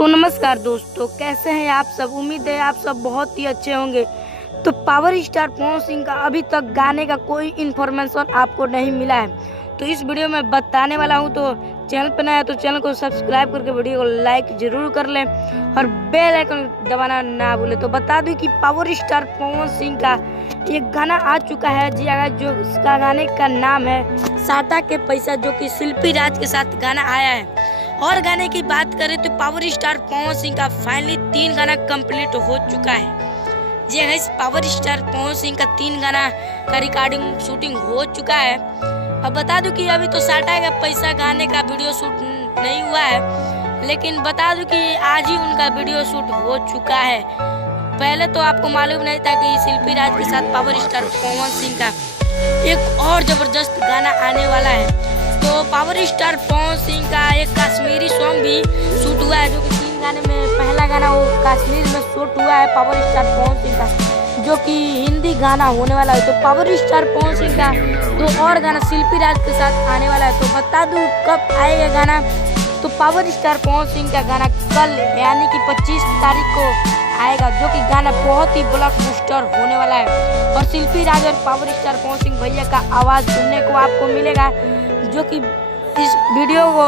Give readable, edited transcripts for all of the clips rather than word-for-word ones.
तो नमस्कार दोस्तों, कैसे हैं आप सब। उम्मीद है आप सब बहुत ही अच्छे होंगे। तो पावर स्टार पवन सिंह का अभी तक गाने का कोई इन्फॉर्मेशन आपको नहीं मिला है, तो इस वीडियो में बताने वाला हूं। तो चैनल पर नया है तो चैनल को सब्सक्राइब करके वीडियो को लाइक जरूर कर लें और बेल आइकन दबाना ना भूलें। तो बता दूं कि पावर स्टार पवन सिंह का एक गाना आ चुका है जी, जो उसका गाने का नाम है साटा के पैसा, जो कि शिल्पी राज के साथ गाना आया है। और गाने की बात करें तो पावर स्टार पवन सिंह का फाइनली 3 गाना कंप्लीट हो चुका है। जी guys, power star Pawan Singh का 3 गाना का रिकॉर्डिंग शूटिंग हो चुका है। अब बता दूं कि अभी तो साटा का पैसा गाने का वीडियो शूट नहीं हुआ है, लेकिन बता दूं कि आज ही उनका वीडियो शूट हो चुका है। पहले तो आपको मालूम नहीं था कि शिल्पी राज के साथ पावर स्टार पवन सिंह का एक और जबरदस्त गाना आने वाला है। तो पावर स्टार पवन सिंह का एक कश्मीरी सॉन्ग भी शूट हुआ है, जो कि 3 गाने में पहला गाना वो कश्मीर में शूट हुआ है पावर स्टार पवन सिंह का, जो कि हिंदी गाना होने वाला है। तो पावर स्टार पवन सिंह का 2 और गाना शिल्पी राज के साथ आने वाला है। तो बता दूं कब आएगा गाना। तो पावर स्टार पवन सिंह का गाना कल यानी कि 25 तारीख को आएगा, जो कि गाना बहुत ही ब्लॉकबस्टर होने वाला है। और शिल्पी राज और पावर स्टार पवन सिंह भैया का आवाज़ सुनने को आपको मिलेगा, जो कि इस वीडियो को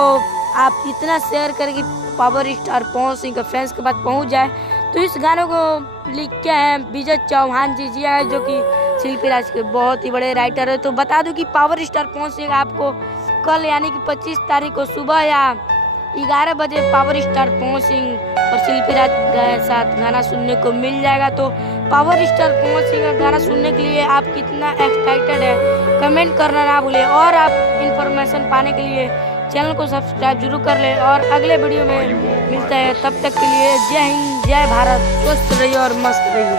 आप इतना शेयर करें कि पावर स्टार पवन सिंह के फैंस के पास पहुंच जाए। तो इस गाने को लिखे हैं विजय चौहान जी है, जो कि शिल्पी राज के बहुत ही बड़े राइटर है। तो बता दूं कि पावर स्टार पवन सिंह आपको कल यानी कि 25 तारीख को सुबह या 11 बजे पावर स्टार पवन सिंह और शिल्पी राज के साथ गाना सुनने को मिल जाएगा। तो पावर स्टार पवन सिंह का गाना सुनने के लिए आप कितना एक्साइटेड है कमेंट करना ना भूलें। और आप इन्फॉर्मेशन पाने के लिए चैनल को सब्सक्राइब जरूर कर लें। और अगले वीडियो में मिलते हैं, तब तक के लिए जय हिंद, जय भारत, स्वस्थ रहिए और मस्त रहिए।